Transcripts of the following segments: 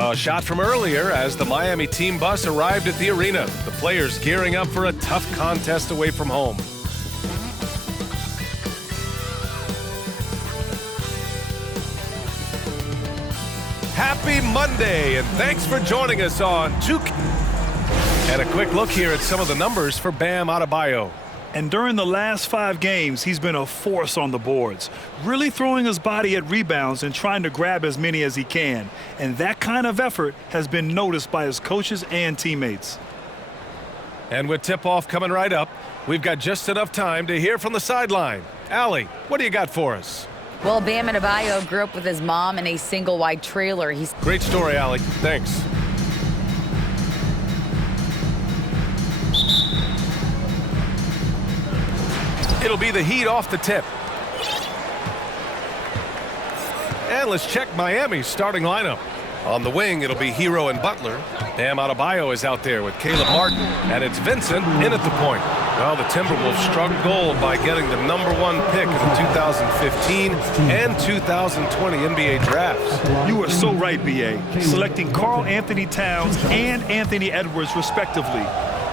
A shot from earlier as the Miami team bus arrived at the arena. The players gearing up for a tough contest away from home. Happy Monday, and thanks for joining us on 2K. And a quick look here at some of the numbers for Bam Adebayo. And during the last 5 games, he's been a force on the boards, really throwing his body at rebounds and trying to grab as many as he can. And that kind of effort has been noticed by his coaches and teammates. And with tip-off coming right up, we've got just enough time to hear from the sideline. Allie, what do you got for us? Well, Bam Adebayo grew up with his mom in a single-wide trailer. Great story, Allie. Thanks. It'll be the Heat off the tip. And let's check Miami's starting lineup. On the wing, it'll be Hero and Butler. Bam Adebayo is out there with Caleb Martin, and it's Vincent in at the point. Well, the Timberwolves struck gold by getting the #1 pick in the 2015 and 2020 NBA drafts. You are so right, B.A. Selecting Karl Anthony Towns and Anthony Edwards, respectively.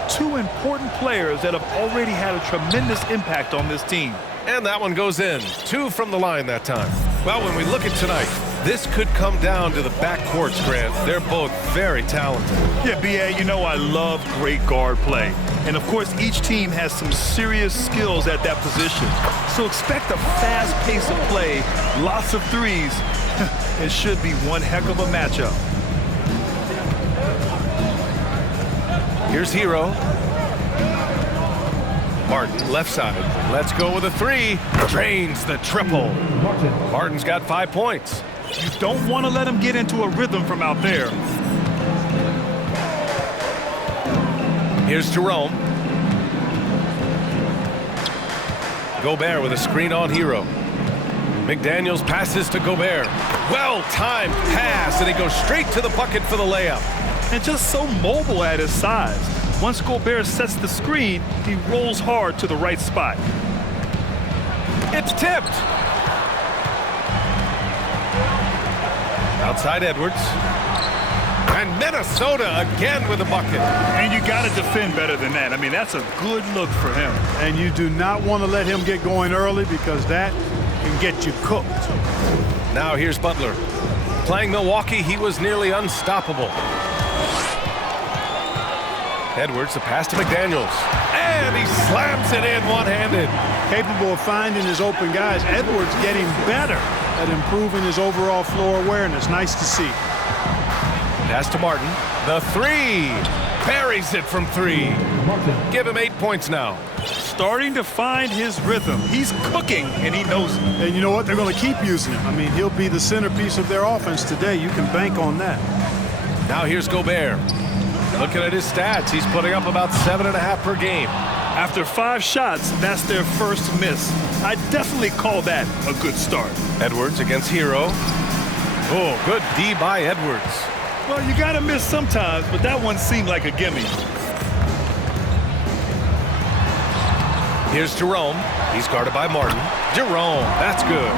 2 important players that have already had a tremendous impact on this team. And that one goes in. 2 from the line that time. Well, when we look at tonight, this could come down to the backcourts, Grant. They're both very talented. Yeah, B.A., you know I love great guard play. And, of course, each team has some serious skills at that position. So expect a fast pace of play, lots of threes. It should be one heck of a matchup. Here's Hero. Martin, left side. Let's go with a 3. Drains the triple. Martin's got 5 points. You don't want to let him get into a rhythm from out there. Here's Jerome. Gobert with a screen on Hero. McDaniels passes to Gobert. Well-timed pass, and he goes straight to the bucket for the layup. And just so mobile at his size. Once Gobert sets the screen, he rolls hard to the right spot. It's tipped. Outside Edwards. And Minnesota again with a bucket. And you got to defend better than that. I mean, that's a good look for him. And you do not want to let him get going early because that can get you cooked. Now here's Butler. Playing Milwaukee, he was nearly unstoppable. Edwards, the pass to McDaniels. And he slams it in one-handed. Capable of finding his open guys. Edwards getting better at improving his overall floor awareness. Nice to see. Pass to Martin. The 3. Buries it from 3. Give him 8 points now. Starting to find his rhythm. He's cooking, and he knows it. And you know what? They're going to keep using him. I mean, he'll be the centerpiece of their offense today. You can bank on that. Now here's Gobert. Looking at his stats, he's putting up about 7.5 per game. After 5 shots, that's their first miss. I definitely call that a good start. Edwards against Hero. Oh, good D by Edwards. Well, you got to miss sometimes, but that one seemed like a gimme. Here's Jerome. He's guarded by Martin. Jerome, that's good.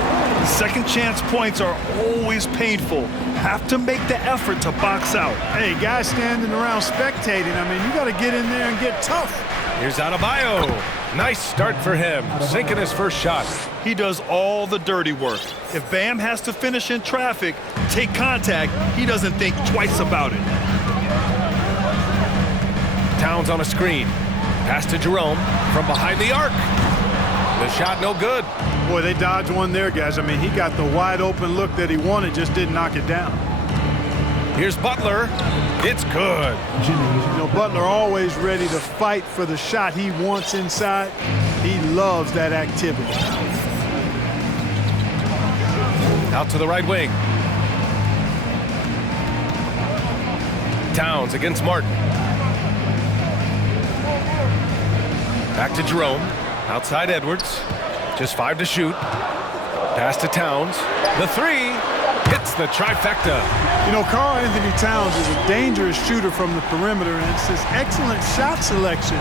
Second chance points are always painful. Have to make the effort to box out. Hey, guys standing around spectating, I mean, you got to get in there and get tough. Here's Adebayo. Nice start for him, sinking his first shot. He does all the dirty work. If Bam has to finish in traffic, take contact, he doesn't think twice about it. Towns on a screen. Pass to Jerome from behind the arc. The shot no good. Boy, they dodged one there, guys. I mean, he got the wide open look that he wanted, just didn't knock it down. Here's Butler. It's good. You know, Butler always ready to fight for the shot he wants inside. He loves that activity. Out to the right wing. Towns against Martin. Back to Jerome. Outside Edwards. Just 5 to shoot. Pass to Towns. The 3 hits the trifecta. You know, Karl Anthony Towns is a dangerous shooter from the perimeter, and it's his excellent shot selection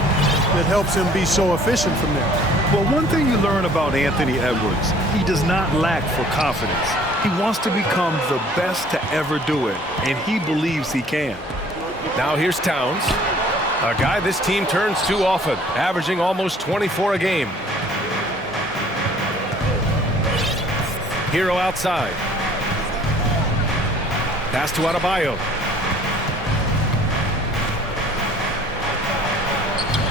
that helps him be so efficient from there. Well, one thing you learn about Anthony Edwards, he does not lack for confidence. He wants to become the best to ever do it, and he believes he can. Now here's Towns, a guy this team turns to often, averaging almost 24 a game. Hero outside. Pass to Adebayo.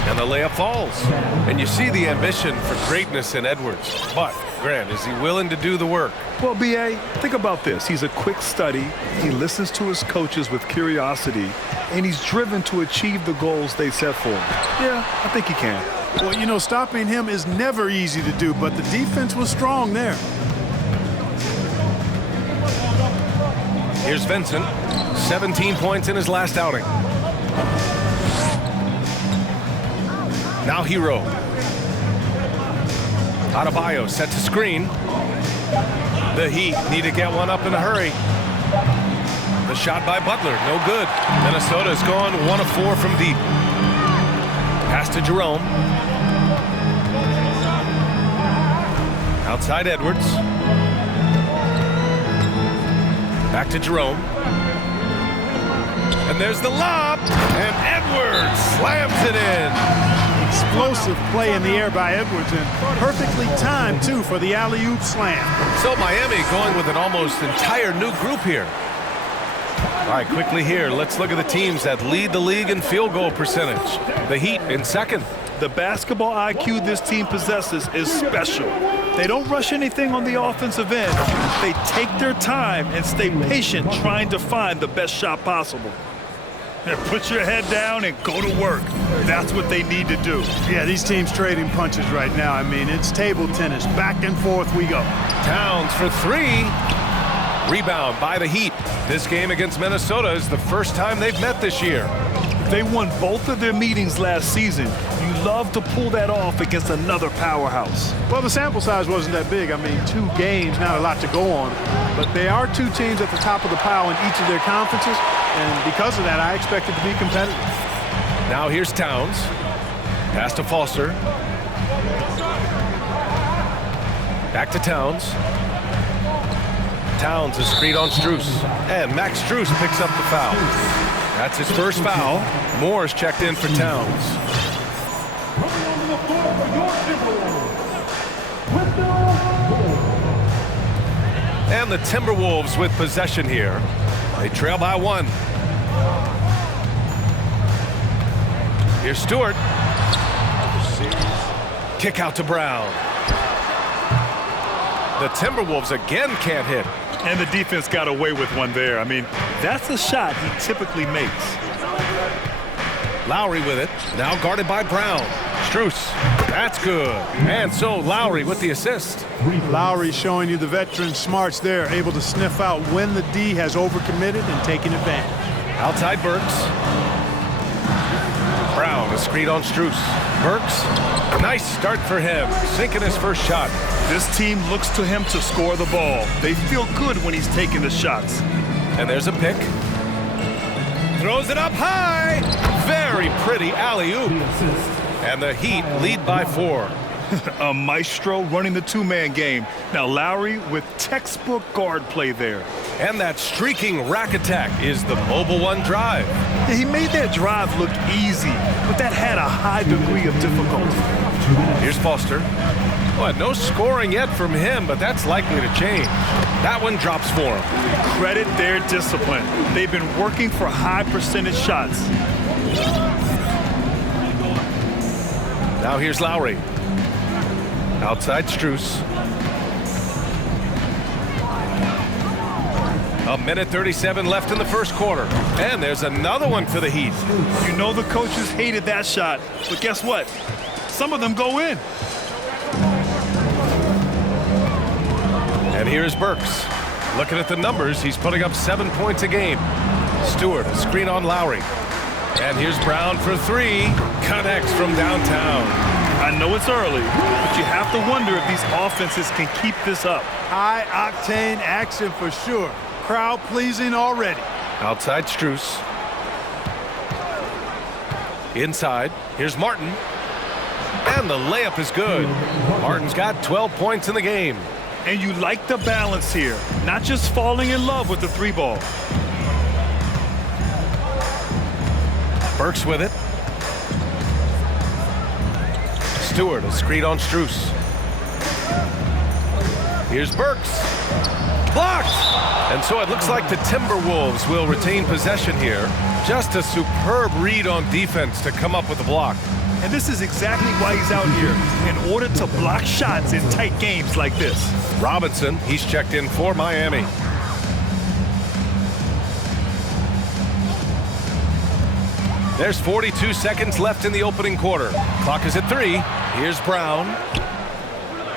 And the layup falls. And you see the ambition for greatness in Edwards. But, Grant, is he willing to do the work? Well, B.A., think about this. He's a quick study. He listens to his coaches with curiosity, and he's driven to achieve the goals they set for him. Yeah, I think he can. Well, you know, stopping him is never easy to do, but the defense was strong there. Here's Vincent, 17 points in his last outing. Now Hero. Adebayo set to screen. The Heat need to get one up in a hurry. The shot by Butler, no good. Minnesota's gone 1 of 4 from deep. Pass to Jerome. Outside Edwards. Back to Jerome. And there's the lob. And Edwards slams it in. Explosive play in the air by Edwards, and perfectly timed, too, for the alley-oop slam. So Miami going with an almost entire new group here. All right, quickly here, let's look at the teams that lead the league in field goal percentage. The Heat in second. The basketball IQ this team possesses is special. They don't rush anything on the offensive end. They take their time and stay patient trying to find the best shot possible. And put your head down and go to work. That's what they need to do. Yeah, these teams trading punches right now. I mean, it's table tennis. Back and forth we go. Towns for 3. Rebound by the Heat. This game against Minnesota is the first time they've met this year. They won both of their meetings last season. You love to pull that off against another powerhouse. Well, the sample size wasn't that big. I mean, 2 games, not a lot to go on. But they are 2 teams at the top of the pile in each of their conferences. And because of that, I expect it to be competitive. Now here's Towns. Pass to Foster. Back to Towns. Towns is screened on Strus. And Max Strus picks up the foul. That's his first foul. Moore's checked in for Towns. And the Timberwolves with possession here. They trail by 1. Here's Stewart. Kick out to Brown. The Timberwolves again can't hit. And the defense got away with one there. I mean, that's a shot he typically makes. Lowry with it. Now guarded by Brown. Strus. That's good. And so Lowry with the assist. Lowry showing you the veteran smarts there, able to sniff out when the D has overcommitted and taking advantage. Outside Burks. Brown, a screen on Strus. Burks, nice start for him, sinking his first shot. This team looks to him to score the ball. They feel good when he's taking the shots. And there's a pick. Throws it up high. Very pretty alley-oop. And the Heat lead by 4. A maestro running the 2-man game. Now Lowry with textbook guard play there. And that streaking rack attack is the mobile 1 drive. Yeah, he made that drive look easy, but that had a high degree of difficulty. Here's Foster. Well, no scoring yet from him, but that's likely to change. That one drops for him. Credit their discipline. They've been working for high percentage shots. Now here's Lowry. Outside Strus. A minute 37 left in the first quarter. And there's another one for the Heat. You know the coaches hated that shot, but guess what? Some of them go in. And here's Burks. Looking at the numbers, he's putting up 7 points a game. Stewart, a screen on Lowry. And here's Brown for 3. Connects from downtown. I know it's early, but you have to wonder if these offenses can keep this up. High-octane action for sure. Crowd pleasing already. Outside Strus. Inside, here's Martin. And the layup is good. Martin's got 12 points in the game. And you like the balance here, not just falling in love with the three ball. Burks with it. Stewart, a screen on Strus. Here's Burks. Blocked! And so it looks like the Timberwolves will retain possession here. Just a superb read on defense to come up with the block. And this is exactly why he's out here, in order to block shots in tight games like this. Robinson, he's checked in for Miami. There's 42 seconds left in the opening quarter. Clock is at 3. Here's Brown.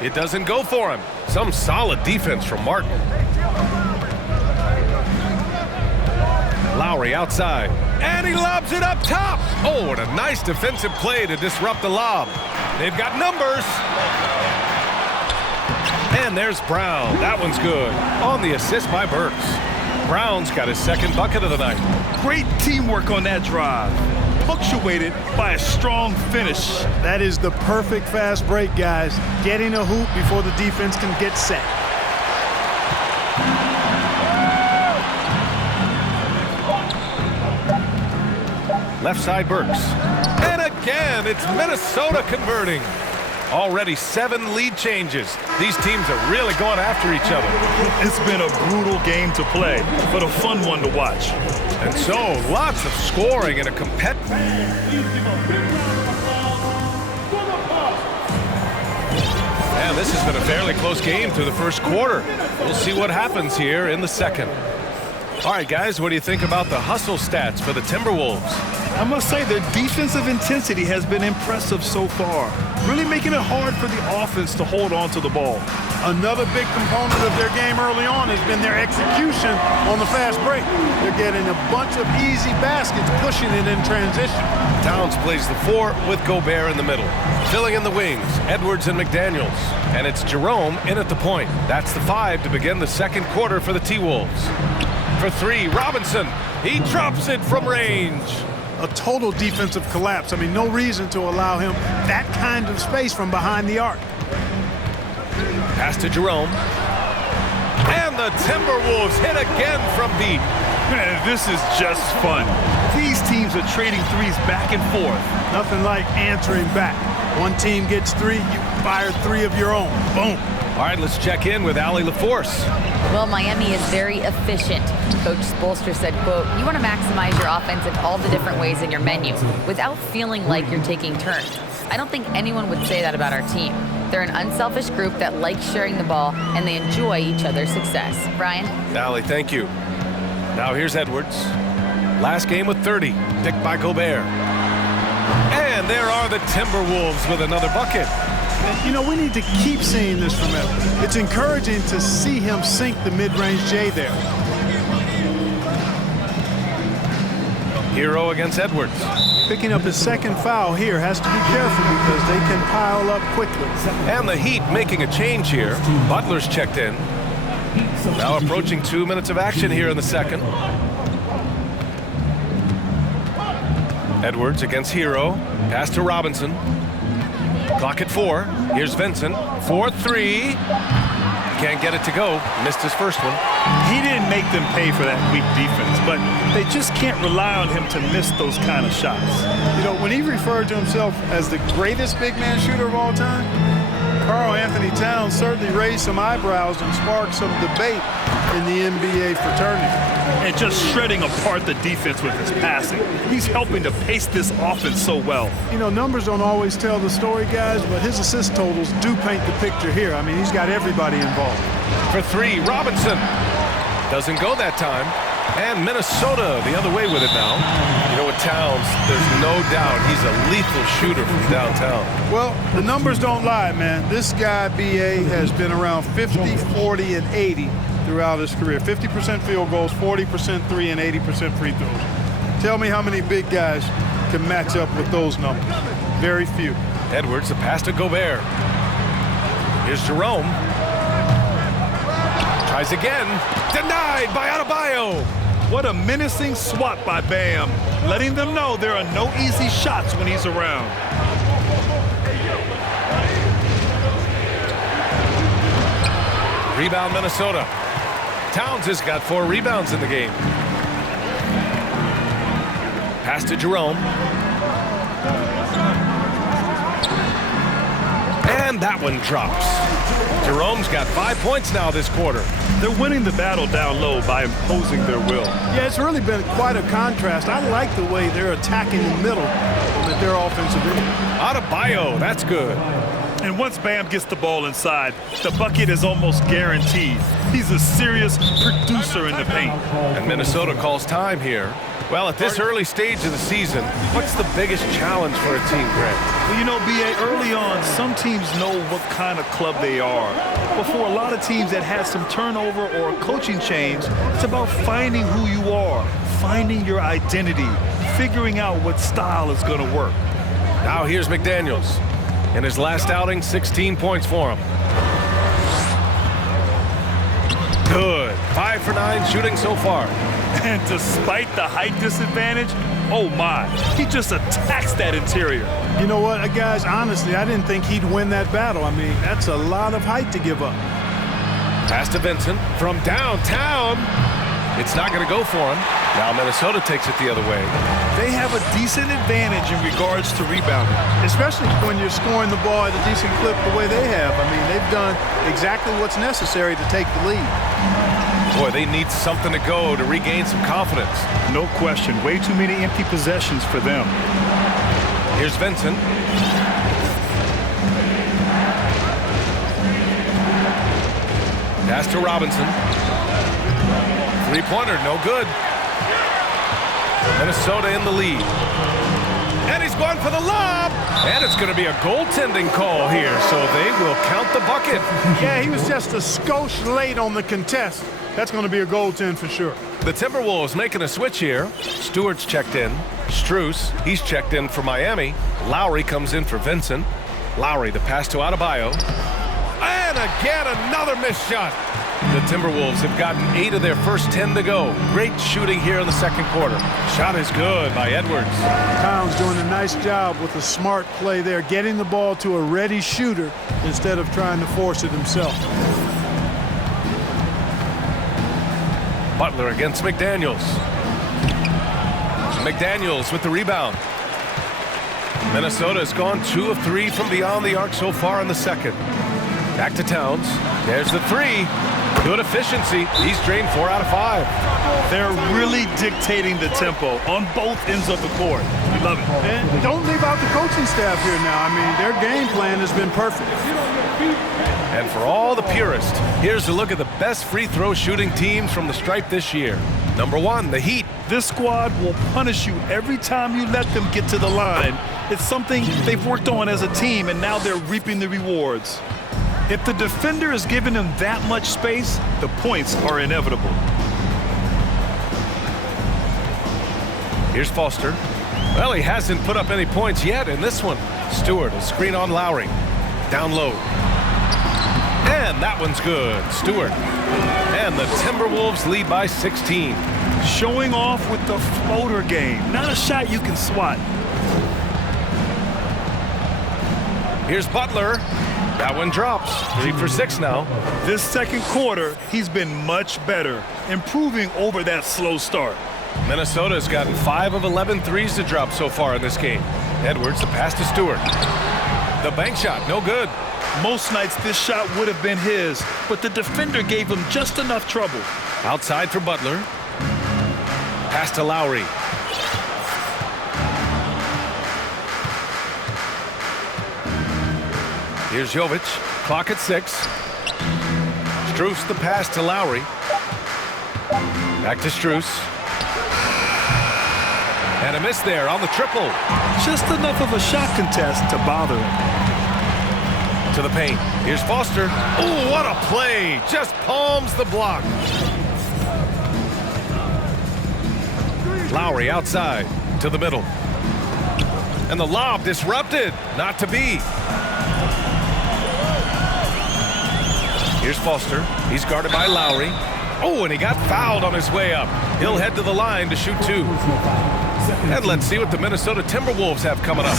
It doesn't go for him. Some solid defense from Martin. Lowry outside. And he lobs it up top. Oh, and a nice defensive play to disrupt the lob. They've got numbers. And there's Brown. That one's good. On the assist by Burks. Brown's got his second bucket of the night. Great teamwork on that drive. Punctuated by a strong finish. That is the perfect fast break, guys. Getting a hoop before the defense can get set. Left side Burks. And again, it's Minnesota converting. Already 7 lead changes. These teams are really going after each other. It's been a brutal game to play, but a fun one to watch. And so, lots of scoring in a competitive. And this has been a fairly close game through the first quarter. We'll see what happens here in the second. All right, guys, what do you think about the hustle stats for the Timberwolves? I must say their defensive intensity has been impressive so far, really making it hard for the offense to hold on to the ball. Another big component of their game early on has been their execution on the fast break. They're getting a bunch of easy baskets, pushing it in transition. Towns plays the 4 with Gobert in the middle. Filling in the wings, Edwards and McDaniels. And it's Jerome in at the point. That's the 5 to begin the second quarter for the T-Wolves. For 3, Robinson. He drops it from range. A total defensive collapse. I mean, no reason to allow him that kind of space from behind the arc. Pass to Jerome. And the Timberwolves hit again from deep. Man, this is just fun. These teams are trading threes back and forth. Nothing like answering back. One team gets 3, you fire 3 of your own. Boom. All right, let's check in with Allie LaForce. Well, Miami is very efficient. Coach Spoelstra said, quote, "You want to maximize your offense in all the different ways in your menu without feeling like you're taking turns." I don't think anyone would say that about our team. They're an unselfish group that likes sharing the ball, and they enjoy each other's success. Brian? Allie, thank you. Now here's Edwards. Last game with 30, picked by Gobert. And there are the Timberwolves with another bucket. And, you know, we need to keep seeing this from him. It's encouraging to see him sink the mid-range J there. Hero against Edwards. Picking up his second foul here, has to be careful because they can pile up quickly. And the Heat making a change here. Butler's checked in. Now approaching 2 minutes of action here in the second. Edwards against Hero. Pass to Robinson. Clock at 4. Here's Vincent. 4-3. Can't get it to go. Missed his first one. He didn't make them pay for that weak defense, but they just can't rely on him to miss those kind of shots. You know, when he referred to himself as the greatest big man shooter of all time, Karl Anthony Towns certainly raised some eyebrows and sparked some debate in the NBA fraternity. And just shredding apart the defense with his passing. He's helping to pace this offense so well. You know, numbers don't always tell the story, guys, but his assist totals do paint the picture here. I mean, he's got everybody involved. For 3, Robinson. Doesn't go that time. And Minnesota the other way with it now. You know, with Towns, there's no doubt he's a lethal shooter from downtown. Well, the numbers don't lie, man. This guy, B.A., has been around 50, 40, and 80 throughout his career. 50% field goals, 40% 3, and 80% free throws. Tell me how many big guys can match up with those numbers. Very few. Edwards, the pass to Gobert. Here's Jerome. Tries again. Denied by Adebayo. What a menacing swat by Bam, letting them know there are no easy shots when he's around. Rebound, Minnesota. Towns has got 4 rebounds in the game. Pass to Jerome. And that one drops. Jerome's got 5 points now this quarter. They're winning the battle down low by imposing their will. Yeah, it's really been quite a contrast. I like the way they're attacking the middle with their offensive end. Adebayo, that's good. And once Bam gets the ball inside, the bucket is almost guaranteed. He's a serious producer in the paint. And Minnesota calls time here. Well, at this early stage of the season, what's the biggest challenge for a team, Greg? Well, you know, B.A., early on, some teams know what kind of club they are. But for a lot of teams that had some turnover or a coaching change, it's about finding who you are, finding your identity, figuring out what style is going to work. Now here's McDaniels. In his last outing, 16 points for him. Good. 5 for 9 shooting so far. And despite the height disadvantage, oh my, he just attacks that interior. You know what, guys, honestly, I didn't think he'd win that battle. I mean, that's a lot of height to give up. Pass to Vincent from downtown. It's not going to go for him. Now Minnesota takes it the other way. They have a decent advantage in regards to rebounding. Especially when you're scoring the ball at a decent clip the way they have. I mean, they've done exactly what's necessary to take the lead. Boy, they need something to go to regain some confidence. No question. Way too many empty possessions for them. Here's Vincent. Pass to Robinson. Three-pointer, no good. Minnesota in the lead. And he's going for the lob. And it's going to be a goaltending call here, so they will count the bucket. Yeah, he was just a skosh late on the contest. That's going to be a goaltend for sure. The Timberwolves making a switch here. Stewart's checked in. Strus, he's checked in for Miami. Lowry comes in for Vincent. Lowry, the pass to Adebayo. And again, another missed shot. The Timberwolves have gotten 8 of their first 10 to go. Great shooting here in the second quarter. Shot is good by Edwards. Towns doing a nice job with a smart play there, getting the ball to a ready shooter instead of trying to force it himself. Butler against McDaniels. McDaniels with the rebound. Minnesota has gone 2 of 3 from beyond the arc so far in the second. Back to Towns. There's the 3. Good efficiency. He's drained 4 out of 5. They're really dictating the tempo on both ends of the court. We love it. And don't leave out the coaching staff here now. I mean, their game plan has been perfect. And for all the purists, here's a look at the best free throw shooting teams from the stripe this year. Number 1, the Heat. This squad will punish you every time you let them get to the line. It's something they've worked on as a team, and now they're reaping the rewards. If the defender is giving them that much space, the points are inevitable. Here's Foster. Well, he hasn't put up any points yet in this one. Stewart, a screen on Lowry. Down low. And that one's good. Stewart. And the Timberwolves lead by 16. Showing off with the floater game. Not a shot you can swat. Here's Butler. That one drops. 3 for 6 now. This second quarter, he's been much better, improving over that slow start. Minnesota has gotten 5 of 11 threes to drop so far in this game. Edwards, the pass to Stewart. The bank shot, no good. Most nights this shot would have been his, but the defender gave him just enough trouble. Outside for Butler. Pass to Lowry. Here's Jovic. Clock at 6. Strus the pass to Lowry. Back to Strus. And a miss there on the triple. Just enough of a shot contest to bother him. To the paint. Here's Foster. Oh, what a play. Just palms the block. Lowry outside to the middle. And the lob disrupted. Not to be. Here's Foster. He's guarded by Lowry. Oh, and he got fouled on his way up. He'll head to the line to shoot 2. And let's see what the Minnesota Timberwolves have coming up.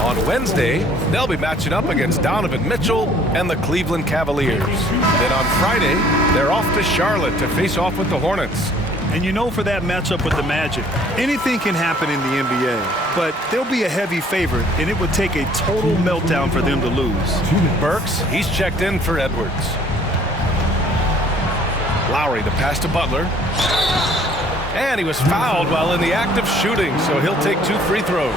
On Wednesday, they'll be matching up against Donovan Mitchell and the Cleveland Cavaliers. Then on Friday, they're off to Charlotte to face off with the Hornets. And you know, for that matchup with the Magic, anything can happen in the NBA, but they'll be a heavy favorite, and it would take a total meltdown for them to lose. Burks, he's checked in for Edwards. Lowry, the pass to Butler. And he was fouled while in the act of shooting, so he'll take 2 free throws.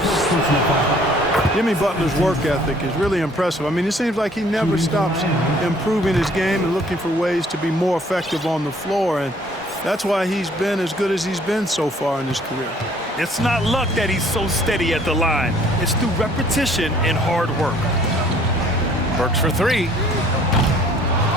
Jimmy Butler's work ethic is really impressive. I mean, it seems like he never stops improving his game and looking for ways to be more effective on the floor, and that's why he's been as good as he's been so far in his career. It's not luck that he's so steady at the line. It's through repetition and hard work. Burks for 3.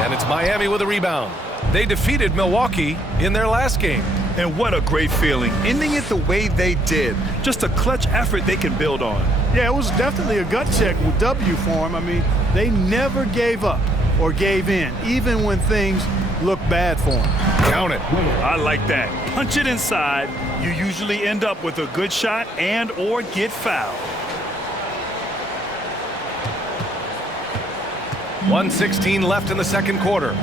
And it's Miami with a rebound. They defeated Milwaukee in their last game. And what a great feeling, ending it the way they did. Just a clutch effort they can build on. Yeah, it was definitely a gut check with W for him. I mean, they never gave up or gave in, even when things looked bad for him. Count it. I like that. Punch it inside. You usually end up with a good shot and or get fouled. 1:16 left in the second quarter.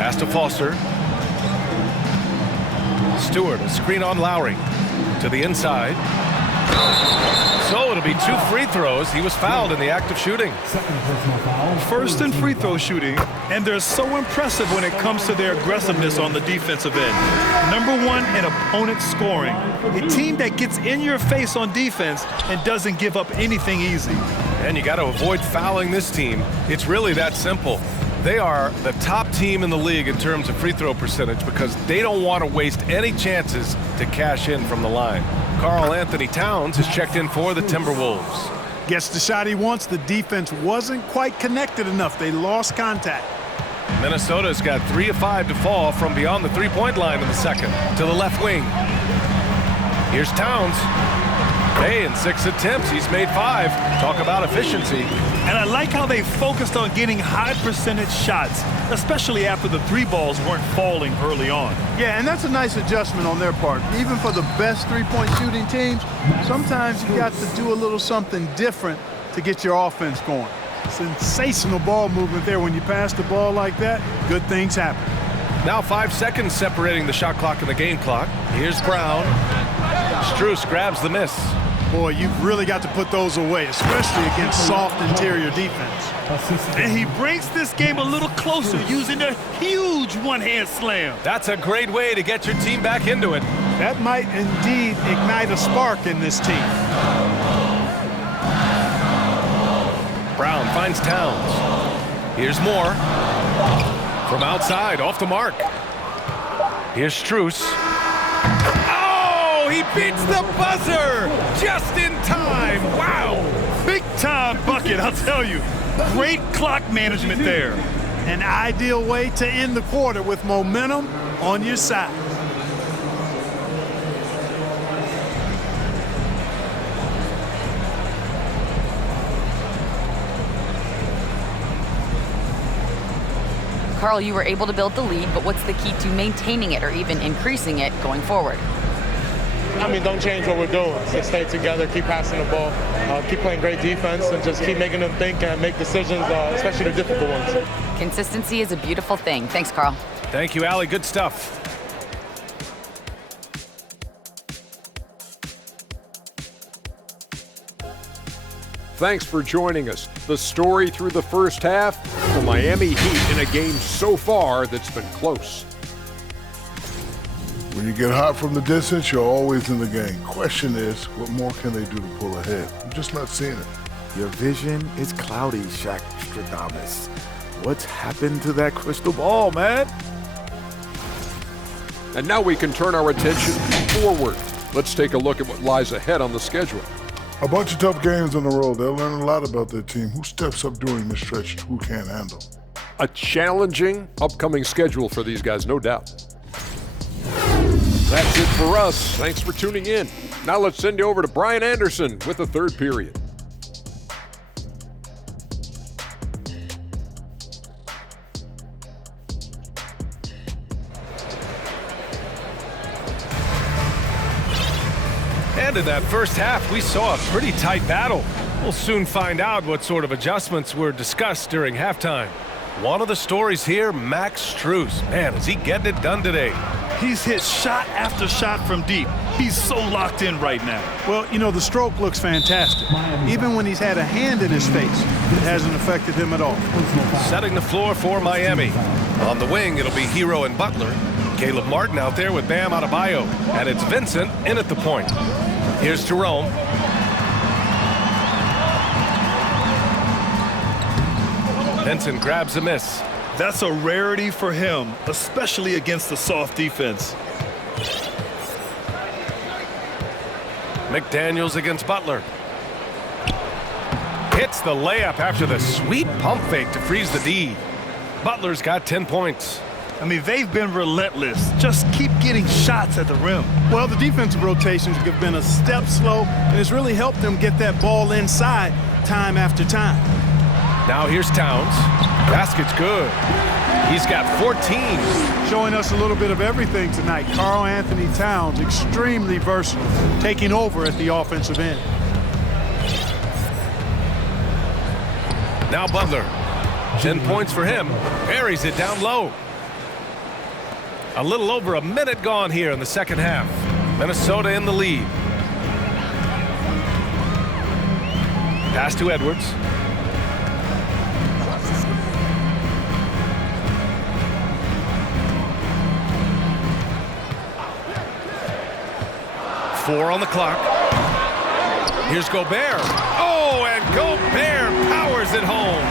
Pass to Foster. Stewart, a screen on Lowry. To the inside. So it'll be 2 free throws. He was fouled in the act of shooting. First in free throw shooting, and they're so impressive when it comes to their aggressiveness on the defensive end. Number 1 in opponent scoring. A team that gets in your face on defense and doesn't give up anything easy. And you got to avoid fouling this team. It's really that simple. They are the top team in the league in terms of free throw percentage because they don't want to waste any chances to cash in from the line. Karl Anthony Towns has checked in for the Timberwolves. Gets the shot he wants. The defense wasn't quite connected enough. They lost contact. Minnesota's got 3 of 5 to fall from beyond the three-point line in the second. To the left wing. Here's Towns. Hey, in 6 attempts, he's made 5. Talk about efficiency. And I like how they focused on getting high percentage shots, especially after the 3 balls weren't falling early on. Yeah, and that's a nice adjustment on their part. Even for the best three-point shooting teams, sometimes you got to do a little something different to get your offense going. Sensational ball movement there. When you pass the ball like that, good things happen. Now 5 seconds separating the shot clock and the game clock. Here's Brown. Strus grabs the miss. Boy, you've really got to put those away, especially against soft interior defense. And he brings this game a little closer using a huge one-hand slam. That's a great way to get your team back into it. That might indeed ignite a spark in this team. Brown finds Towns. Here's more. From outside, off the mark. Here's Strus. He beats the buzzer just in time. Wow. Big time bucket, I'll tell you. Great clock management there. An ideal way to end the quarter with momentum on your side. Karl, you were able to build the lead, but what's the key to maintaining it or even increasing it going forward? I mean, don't change what we're doing. Just stay together, keep passing the ball, keep playing great defense, and just keep making them think and make decisions, especially the difficult ones. Consistency is a beautiful thing. Thanks, Karl. Thank you, Allie. Good stuff. Thanks for joining us. The story through the first half, the Miami Heat in a game so far that's been close. When you get hot from the distance, you're always in the game. Question is, what more can they do to pull ahead? I'm just not seeing it. Your vision is cloudy, Shaq Stradamus. What's happened to that crystal ball, man? And now we can turn our attention forward. Let's take a look at what lies ahead on the schedule. A bunch of tough games on the road. They'll learn a lot about their team. Who steps up during this stretch, who can't handle. A challenging upcoming schedule for these guys, no doubt. That's it for us. Thanks for tuning in. Now let's send you over to Brian Anderson with the third period. And in that first half, we saw a pretty tight battle. We'll soon find out what sort of adjustments were discussed during halftime. One of the stories here, Max Strus. Man, is he getting it done today? He's hit shot after shot from deep. He's so locked in right now. Well, you know, the stroke looks fantastic. Even when he's had a hand in his face, it hasn't affected him at all. Setting the floor for Miami. On the wing, it'll be Hero and Butler. Caleb Martin out there with Bam Adebayo. And it's Vincent in at the point. Here's Jerome. Vincent grabs a miss. That's a rarity for him, especially against a soft defense. McDaniels against Butler. Hits the layup after the sweet pump fake to freeze the D. Butler's got 10 points. I mean, they've been relentless. Just keep getting shots at the rim. Well, the defensive rotations have been a step slow, and it's really helped them get that ball inside time after time. Now here's Towns. Basket's good. He's got 14. Showing us a little bit of everything tonight. Karl Anthony Towns, extremely versatile, taking over at the offensive end. Now Butler. 10 points for him. Buries it down low. A little over a minute gone here in the second half. Minnesota in the lead. Pass to Edwards. Four on the clock. Here's Gobert. Oh, and Gobert powers it home.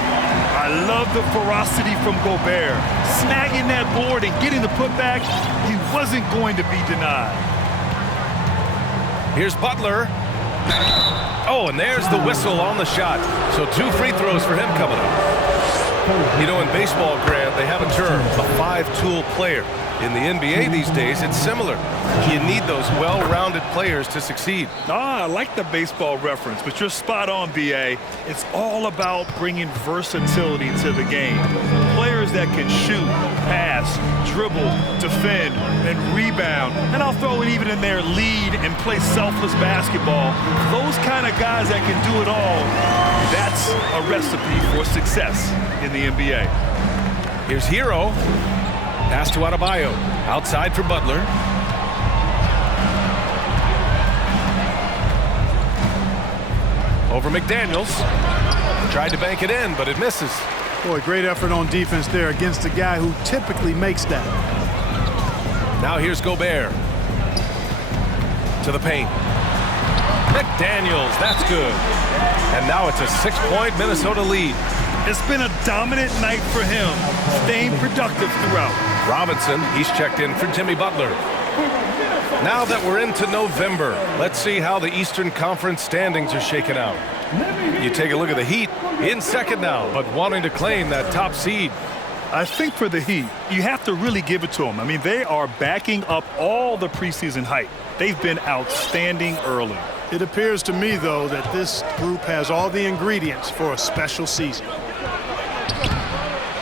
I love the ferocity from Gobert. Snagging that board and getting the putback, he wasn't going to be denied. Here's Butler. Oh, and there's the whistle on the shot. So 2 free throws for him coming up. You know, in baseball, Grant, they have a term, a 5-tool player. In the NBA these days, it's similar. You need those well-rounded players to succeed. I like the baseball reference, but you're spot on, B.A. It's all about bringing versatility to the game. Players that can shoot, pass, dribble, defend, and rebound. And I'll throw it even in there, lead and play selfless basketball. Those kind of guys that can do it all, that's a recipe for success in the NBA. Here's Hero. Pass to Adebayo. Outside for Butler. Over McDaniels. Tried to bank it in, but it misses. Boy, great effort on defense there against a guy who typically makes that. Now here's Gobert. To the paint. McDaniels, that's good. And now it's a 6-point Minnesota lead. It's been a dominant night for him, staying productive throughout. Robinson, he's checked in for Jimmy Butler. Now that we're into November, let's see how the Eastern Conference standings are shaking out. You take a look at the Heat, in second now, but wanting to claim that top seed. I think for the Heat, you have to really give it to them. I mean, they are backing up all the preseason hype. They've been outstanding early. It appears to me, though, that this group has all the ingredients for a special season.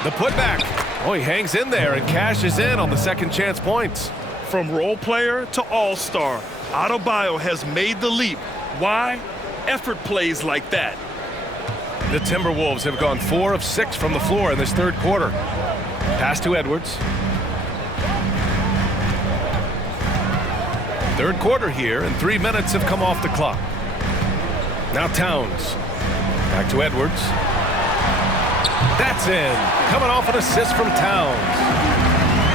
The putback. Oh, he hangs in there and cashes in on the second chance points. From role player to all-star, Adebayo has made the leap. Why? Effort plays like that. The Timberwolves have gone 4 of 6 from the floor in this third quarter. Pass to Edwards. Third quarter here, and 3 minutes have come off the clock. Now Towns. Back to Edwards. That's in. Coming off an assist from Towns.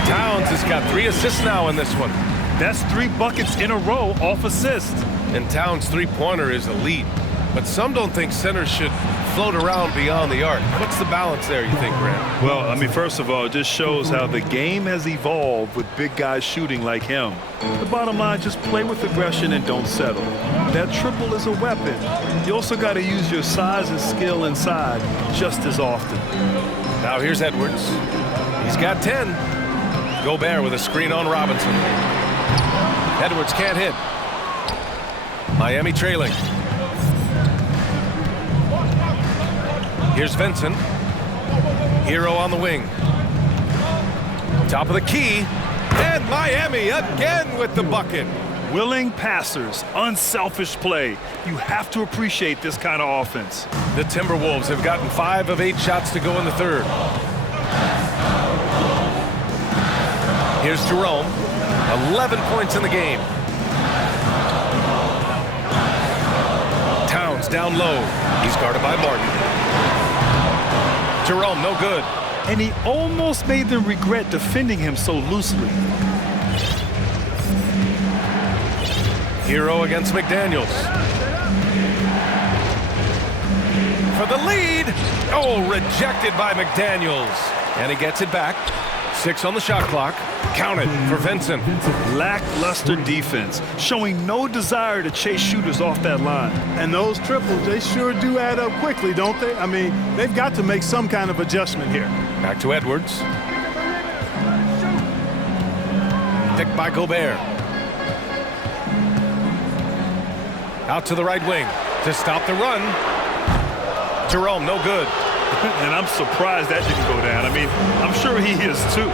Towns has got 3 assists now in this one. That's 3 buckets in a row off assist. And Towns' three-pointer is elite. But some don't think centers should float around beyond the arc. What's the balance there, you think, Grant? Well, I mean, first of all, it just shows how the game has evolved with big guys shooting like him. The bottom line, just play with aggression and don't settle. That triple is a weapon. You also got to use your size and skill inside just as often. Now here's Edwards. He's got 10. Gobert with a screen on Robinson. Edwards can't hit. Miami trailing. Here's Vincent. Hero on the wing. Top of the key. And Miami again with the bucket. Willing passers, unselfish play. You have to appreciate this kind of offense. The Timberwolves have gotten 5 of 8 shots to go in the third. Here's Jerome. 11 points in the game. Towns down low. He's guarded by Martin. Jerome, no good. And he almost made them regret defending him so loosely. Hero against McDaniels. For the lead. Oh, rejected by McDaniels. And he gets it back. 6 on the shot clock. Counted for Vincent. Lackluster defense, showing no desire to chase shooters off that line. And those triples, they sure do add up quickly, don't they? I mean, they've got to make some kind of adjustment here. Back to Edwards. Picked by Gobert. Out to the right wing to stop the run. Jerome, no good. And I'm surprised that didn't go down. I mean, I'm sure he is too.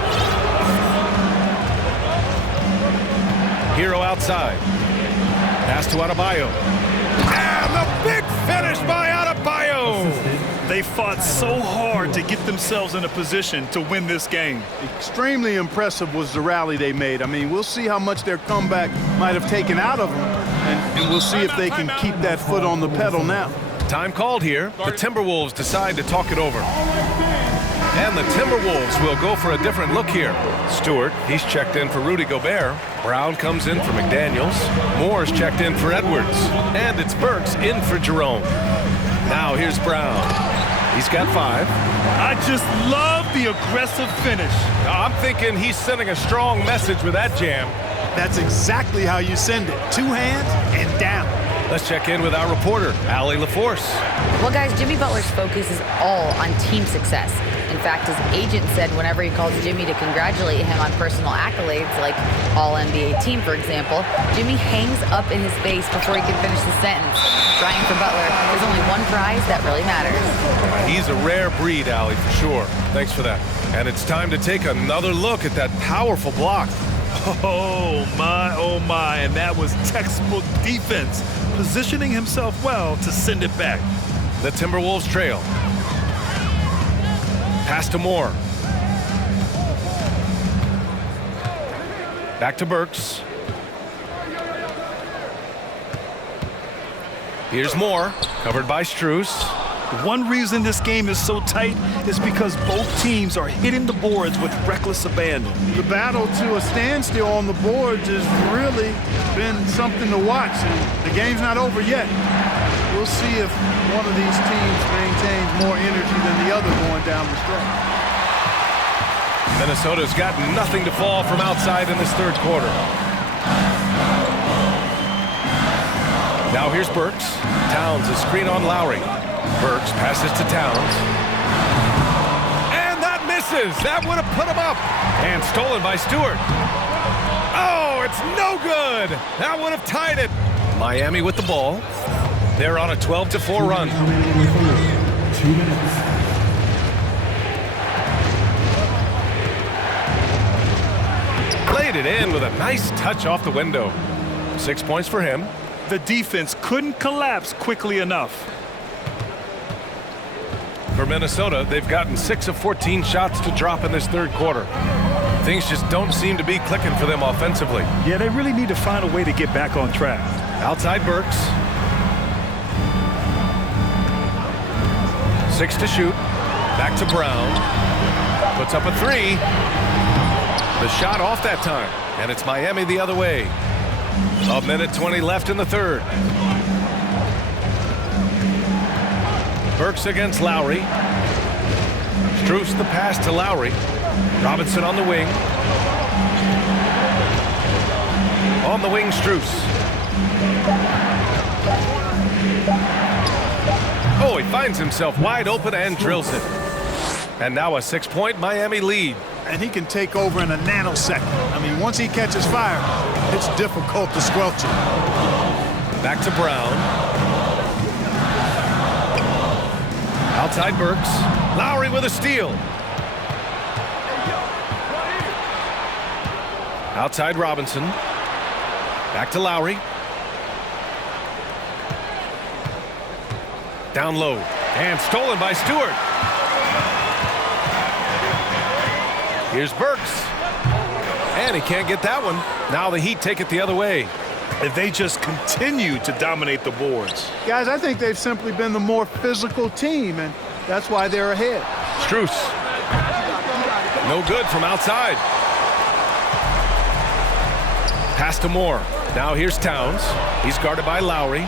Hero outside. Pass to Adebayo. And the big finish by Adebayo. They fought so hard to get themselves in a position to win this game. Extremely impressive was the rally they made. I mean, we'll see how much their comeback might have taken out of them, and we'll see if they can keep that foot on the pedal now. Time called here. The Timberwolves decide to talk it over. And the Timberwolves will go for a different look here. Stewart, he's checked in for Rudy Gobert. Brown comes in for McDaniels. Moore's checked in for Edwards. And it's Burks in for Jerome. Now here's Brown. He's got 5. I just love the aggressive finish. I'm thinking he's sending a strong message with that jam. That's exactly how you send it. 2 hands and down. Let's check in with our reporter, Allie LaForce. Well, guys, Jimmy Butler's focus is all on team success. In fact, his agent said whenever he calls Jimmy to congratulate him on personal accolades, like All-NBA team, for example, Jimmy hangs up in his face before he can finish the sentence. Trying for Butler, there's only one prize that really matters. He's a rare breed, Allie, for sure. Thanks for that. And it's time to take another look at that powerful block. Oh my, and that was textbook defense, positioning himself well to send it back. The Timberwolves trail. Pass to Moore. Back to Burks. Here's Moore, covered by Strus. One reason this game is so tight is because both teams are hitting the boards with reckless abandon. The battle to a standstill on the boards has really been something to watch, and the game's not over yet. We'll see if one of these teams maintains more energy than the other going down the stretch. Minnesota's got nothing to fall from outside in this third quarter. Now here's Burks. Towns a screen on Lowry. Burks passes to Towns. And that misses. That would have put him up. And stolen by Stewart. Oh, it's no good. That would have tied it. Miami with the ball. They're on a 12-4 run. 2 minutes. Played it in with a nice touch off the window. 6 points for him. The defense couldn't collapse quickly enough. For Minnesota, they've gotten 6 of 14 shots to drop in this third quarter. Things just don't seem to be clicking for them offensively. Yeah, they really need to find a way to get back on track. Outside Burks. 6 to shoot. Back to Brown. Puts up a 3. The shot off that time. And it's Miami the other way. 1:20 left in the third. Burks against Lowry. Strus the pass to Lowry. Robinson on the wing. On the wing, Strus. Oh, he finds himself wide open and drills it. And now a 6-point Miami lead. And he can take over in a nanosecond. I mean, once he catches fire, it's difficult to squelch it. Back to Brown. Outside Burks. Lowry with a steal. Outside Robinson. Back to Lowry. Down low. And stolen by Stewart. Here's Burks. And he can't get that one. Now the Heat take it the other way. And they just continue to dominate the boards. Guys, I think they've simply been the more physical team, and that's why they're ahead. Strus. No good from outside. Pass to Moore. Now here's Towns. He's guarded by Lowry.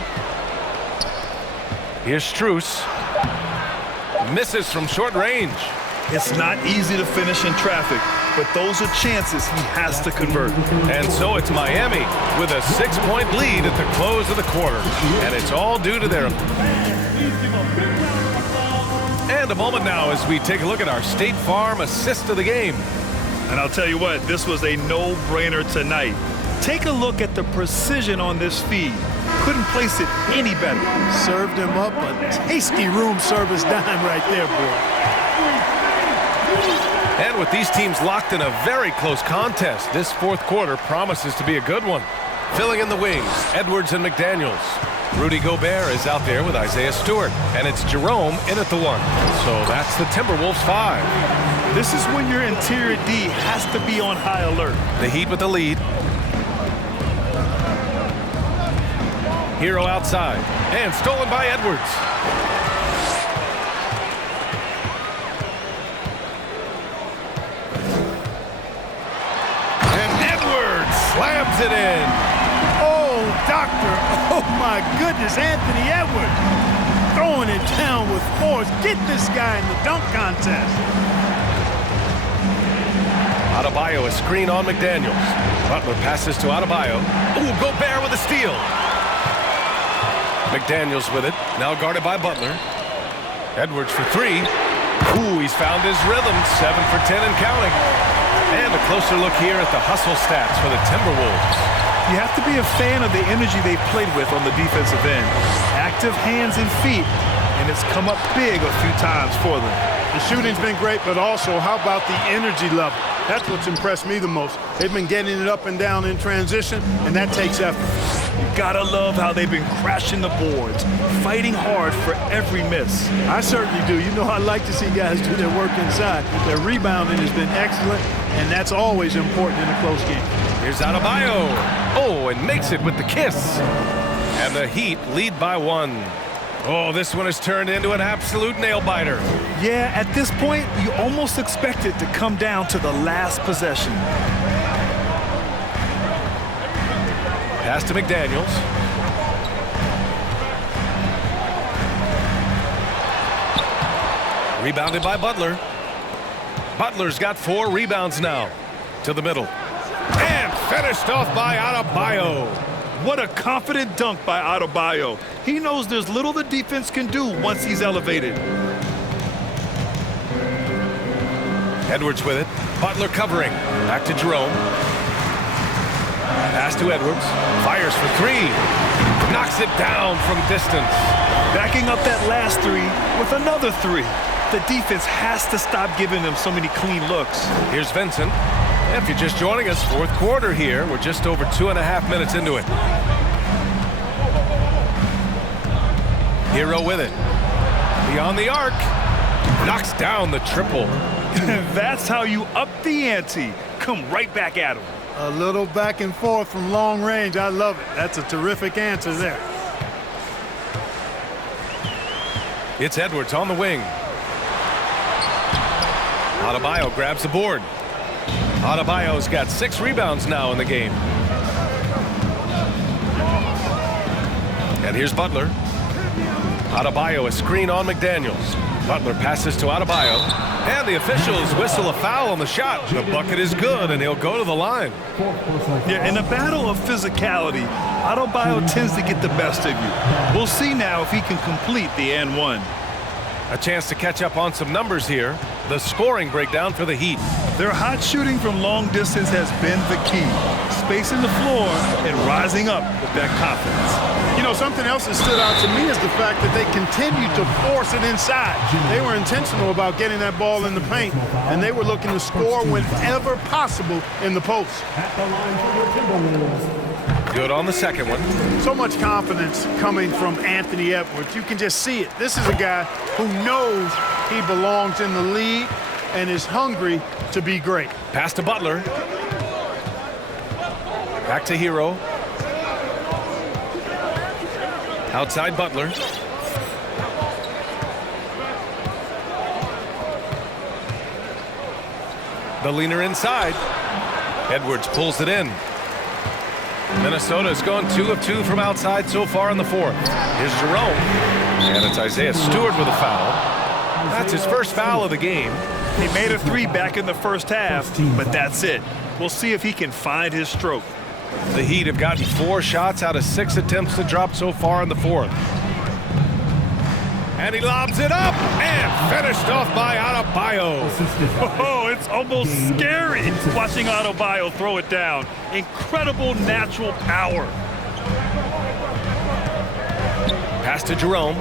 Here's Strus. Misses from short range. It's not easy to finish in traffic, but those are chances he has to convert. And so it's Miami with a 6-point lead at the close of the quarter. And it's all due to their... And a moment now as we take a look at our State Farm assist of the game. And I'll tell you what, this was a no-brainer tonight. Take a look at the precision on this feed. Couldn't place it any better. Served him up a tasty room service dime right there, boy. And with these teams locked in a very close contest, this fourth quarter promises to be a good one. Filling in the wings, Edwards and McDaniels. Rudy Gobert is out there with Isaiah Stewart. And it's Jerome in at the 1. So that's the Timberwolves 5. This is when your interior D has to be on high alert. The Heat with the lead. Hero outside. And stolen by Edwards. Slams it in. Oh, doctor. Oh, my goodness. Anthony Edwards throwing it down with force. Get this guy in the dunk contest. Adebayo, a screen on McDaniels. Butler passes to Adebayo. Ooh, Gobert with a steal. McDaniels with it. Now guarded by Butler. Edwards for 3. Ooh, he's found his rhythm. 7 for 10 and counting. And a closer look here at the hustle stats for the Timberwolves. You have to be a fan of the energy they've played with on the defensive end. Active hands and feet, and it's come up big a few times for them. The shooting's been great, but also how about the energy level? That's what's impressed me the most. They've been getting it up and down in transition, and that takes effort. You gotta love how they've been crashing the boards, fighting hard for every miss. I certainly do. You know, I like to see guys do their work inside. Their rebounding has been excellent, and that's always important in a close game. Here's Adebayo. Oh, and makes it with the kiss. And the Heat lead by 1. Oh, this one has turned into an absolute nail-biter. Yeah, at this point, you almost expect it to come down to the last possession. Pass to McDaniels. Rebounded by Butler. Butler's got 4 rebounds now. To the middle. And finished off by Adebayo. What a confident dunk by Adebayo. He knows there's little the defense can do once he's elevated. Edwards with it. Butler covering. Back to Jerome. Pass to Edwards. Fires for 3. Knocks it down from distance. Backing up that last 3 with another 3. The defense has to stop giving them so many clean looks. Here's Vincent. If you're just joining us, fourth quarter here. We're just over 2.5 minutes into it. Hero with it. Beyond the arc. Knocks down the triple. That's how you up the ante. Come right back at him. A little back and forth from long range. I love it. That's a terrific answer there. It's Edwards on the wing. Adebayo grabs the board. Adebayo's got 6 rebounds now in the game. And here's Butler. Adebayo, a screen on McDaniels. Butler passes to Adebayo. And the officials whistle a foul on the shot. The bucket is good, and he'll go to the line. Yeah, in a battle of physicality, Adebayo tends to get the best of you. We'll see now if he can complete the and one. A chance to catch up on some numbers here. The scoring breakdown for the Heat. Their hot shooting from long distance has been the key. Spacing the floor and rising up with that confidence. You know, something else that stood out to me is the fact that they continued to force it inside. They were intentional about getting that ball in the paint, and they were looking to score whenever possible in the post. At the line for the Timberwolves, Good on the second one. So much confidence coming from Anthony Edwards. You can just see it. This is a guy who knows he belongs in the league and is hungry to be great. Pass to Butler. Back to Hero. Outside Butler. The leaner inside. Edwards pulls it in. Minnesota has gone 2 of 2 from outside so far in the fourth. Here's Jerome. And it's Isaiah Stewart with a foul. That's his first foul of the game. He made a 3 back in the first half, but that's it. We'll see if he can find his stroke. The Heat have gotten 4 shots out of 6 attempts to drop so far in the fourth. And he lobs it up and finished off by Adebayo. Oh, it's almost scary watching Adebayo throw it down. Incredible natural power. Pass to Jerome.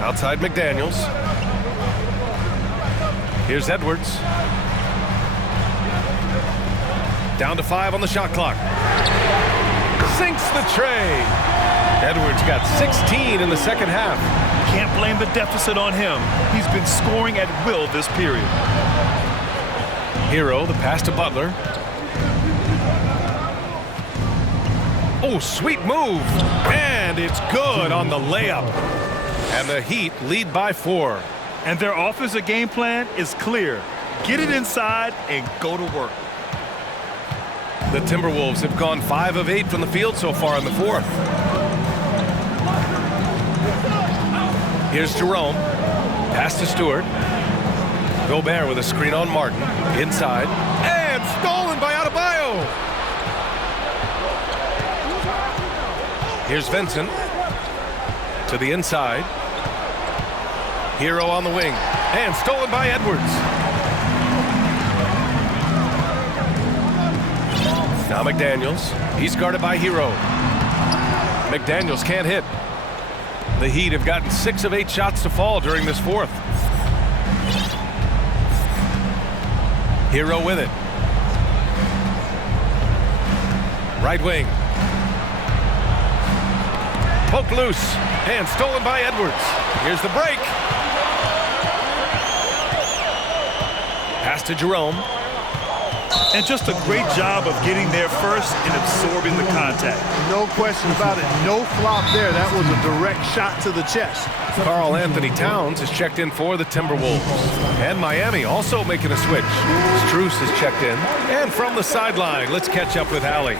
Outside McDaniels. Here's Edwards. Down to 5 on the shot clock. Sinks the tray. Edwards got 16 in the second half. Can't blame the deficit on him. He's been scoring at will this period. Hero, the pass to Butler. Oh, sweet move. And it's good on the layup. And the Heat lead by 4. And their offensive game plan is clear. Get it inside and go to work. The Timberwolves have gone 5 of 8 from the field so far in the fourth. Here's Jerome. Pass to Stewart. Gobert with a screen on Martin. Inside. And stolen by Adebayo. Here's Vincent. To the inside. Hero on the wing. And stolen by Edwards. Now McDaniels. He's guarded by Hero. McDaniels can't hit. The Heat have gotten 6 of 8 shots to fall during this fourth. Hero with it. Right wing. Poked loose and stolen by Edwards. Here's the break. Pass to Jerome. And just a great job of getting there first and absorbing the contact. No question about it. No flop there. That was a direct shot to the chest. Karl Anthony Towns has checked in for the Timberwolves. And Miami also making a switch. Strus has checked in. And from the sideline, let's catch up with Allie.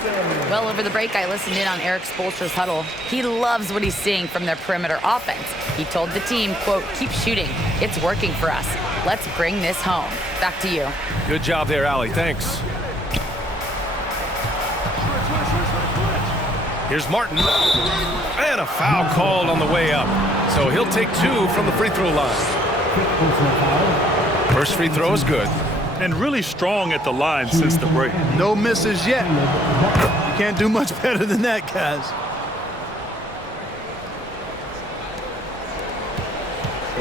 Well, over the break, I listened in on Eric Spoelstra's huddle. He loves what he's seeing from their perimeter offense. He told the team, quote, keep shooting. It's working for us. Let's bring this home. Back to you. Good job there, Allie. Thanks. Here's Martin. And a foul called on the way up. So he'll take 2 from the free throw line. First free throw is good. And really strong at the line since the break. No misses yet. You can't do much better than that, guys.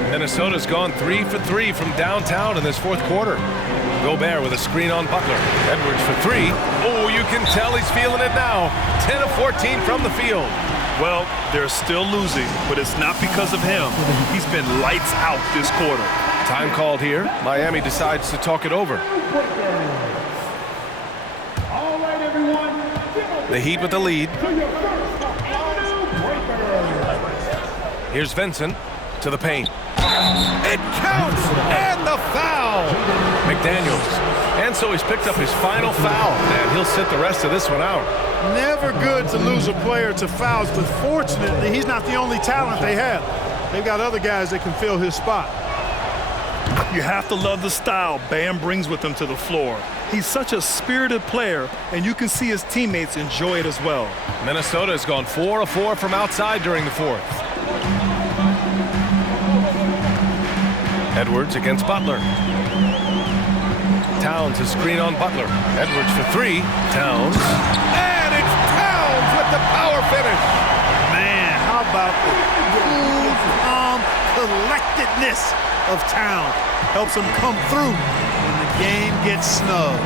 Minnesota's gone 3 for 3 from downtown in this fourth quarter. Gobert with a screen on Butler. Edwards for 3. Oh, you can tell he's feeling it now. 10 of 14 from the field. Well, they're still losing, but it's not because of him. He's been lights out this quarter. Time called here. Miami decides to talk it over. The Heat with the lead. Here's Vincent to the paint. It counts! And the foul! McDaniels. And so he's picked up his final foul, and he'll sit the rest of this one out. Never good to lose a player to fouls, but fortunately, he's not the only talent they have. They've got other guys that can fill his spot. You have to love the style Bam brings with him to the floor. He's such a spirited player, and you can see his teammates enjoy it as well. Minnesota has gone 4 of 4 from outside during the fourth. Edwards against Butler. Towns a screen on Butler. Edwards for 3. Towns. And it's Towns with the power finish. Man, how about the cool, calm collectedness of Towns? Helps him come through when the game gets snug.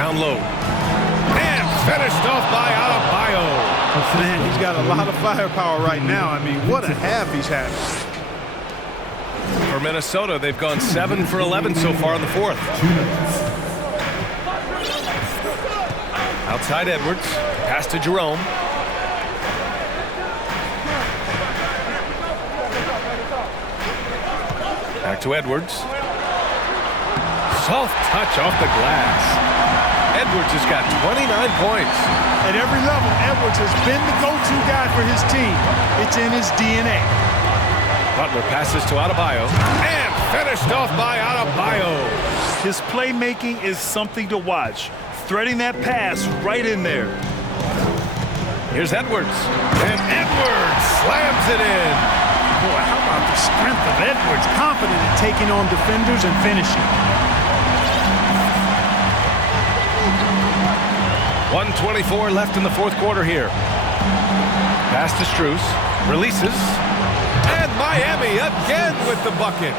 Down low. And finished off by Adebayo. Man, he's got a lot of firepower right now. I mean, what a half he's had. For Minnesota, they've gone 7 for 11 so far in the fourth. Outside Edwards. Pass to Jerome. Back to Edwards. Soft touch off the glass. Edwards has got 29 points. At every level, Edwards has been the go-to guy for his team. It's in his DNA. Butler passes to Adebayo. And finished off by Adebayo. His playmaking is something to watch. Threading that pass right in there. Here's Edwards. And Edwards slams it in. Boy, how about the strength of Edwards? Confident in taking on defenders and finishing. 1:24 left in the fourth quarter here. Pass to Strus. Releases. And Miami again with the bucket.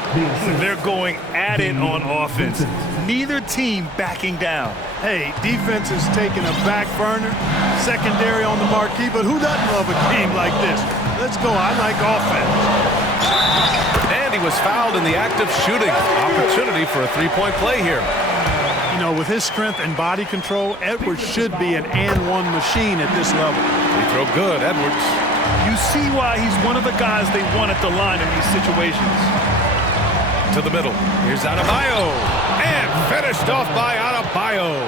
They're going at it on offense. Neither team backing down. Hey, defense is taking a back burner. Secondary on the marquee, but who doesn't love a game like this? Let's go. I like offense. And he was fouled in the act of shooting. Opportunity for a three-point play here. You know, with his strength and body control, Edwards should be an and-one machine at this level. Free throw good, Edwards. You see why he's one of the guys they want at the line in these situations. To the middle. Here's Adebayo. And finished off by Adebayo.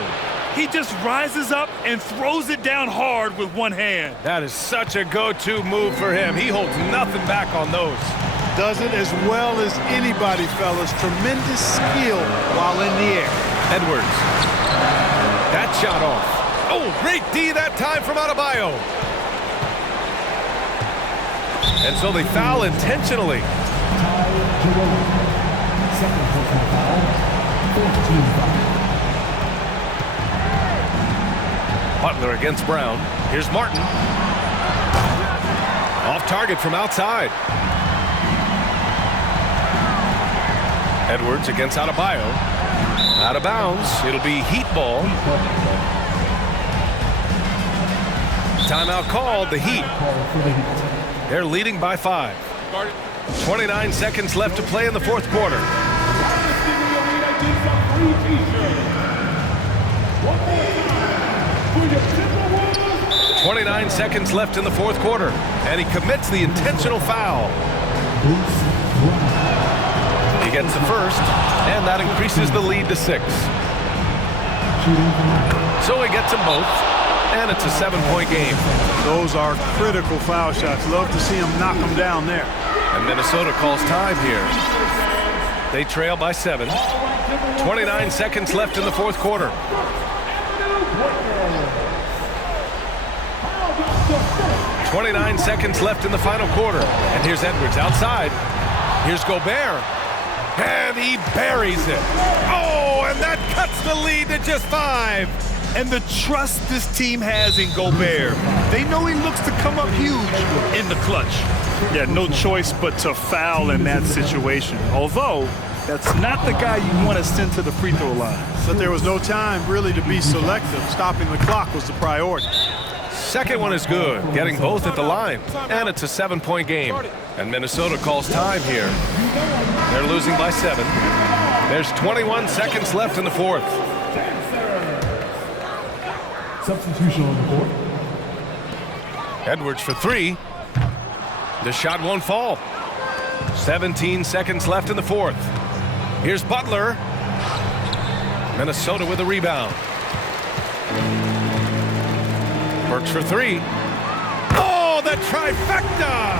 He just rises up and throws it down hard with one hand. That is such a go-to move for him. He holds nothing back on those. Does it as well as anybody, fellas. Tremendous skill while in the air. Edwards. That shot off. Oh, great D that time from Adebayo. And so they foul intentionally. Second personal foul. 14 foul. Butler against Brown. Here's Martin. Off target from outside. Edwards against Adebayo. Out of bounds. It'll be Heat ball. Timeout called. The Heat. They're leading by 5. 29 seconds left to play in the fourth quarter. 29 seconds left in the fourth quarter, and he commits the intentional foul. He gets the first, and that increases the lead to 6. So he gets them both, and it's a 7-point game. Those are critical foul shots. Love to see him knock them down there. And Minnesota calls time here. They trail by 7. 29 seconds left in the fourth quarter. .29 seconds left in the final quarter. And here's Edwards outside. Here's Gobert. And he buries it. Oh, and that cuts the lead to just 5. And the trust this team has in Gobert. They know he looks to come up huge in the clutch. Yeah, no choice but to foul in that situation. Although, that's not the guy you want to send to the free throw line. But there was no time really to be selective. Stopping the clock was the priority. Second one is good, getting both at the line. And it's a 7-point game. And Minnesota calls time here. They're losing by 7. There's 21 seconds left in the fourth. Substitution on the court. Edwards for 3. The shot won't fall. 17 seconds left in the fourth. Here's Butler. Minnesota with a rebound. Works for 3. Oh, the trifecta!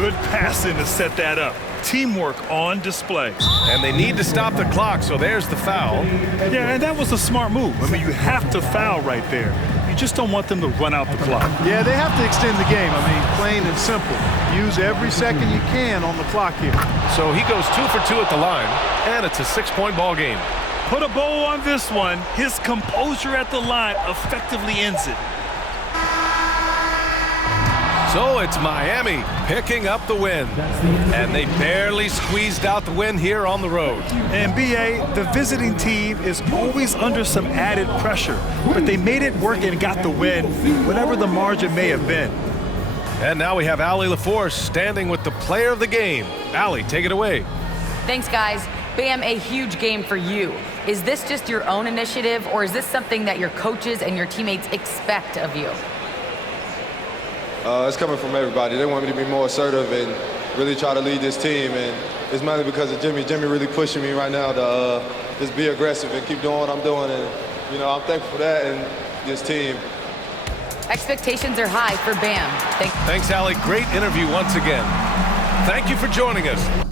Good passing to set that up. Teamwork on display. And they need to stop the clock, so there's the foul. Yeah, and that was a smart move. I mean, you have to foul right there. You just don't want them to run out the clock. Yeah, they have to extend the game. I mean, plain and simple. Use every second you can on the clock here. So he goes 2 for 2 at the line, and it's a 6-point ball game. Put a bow on this one. His composure at the line effectively ends it. So it's Miami picking up the win. And they barely squeezed out the win here on the road. And B.A., the visiting team is always under some added pressure, but they made it work and got the win, whatever the margin may have been. And now we have Allie LaForce standing with the player of the game. Allie, take it away. Thanks, guys. Bam, a huge game for you. Is this just your own initiative, or is this something that your coaches and your teammates expect of you? It's coming from everybody. They want me to be more assertive and really try to lead this team, and it's mainly because of Jimmy. Jimmy really pushing me right now to just be aggressive and keep doing what I'm doing, and I'm thankful for that and this team. Expectations are high for Bam. Thanks, Allie. Great interview once again. Thank you for joining us.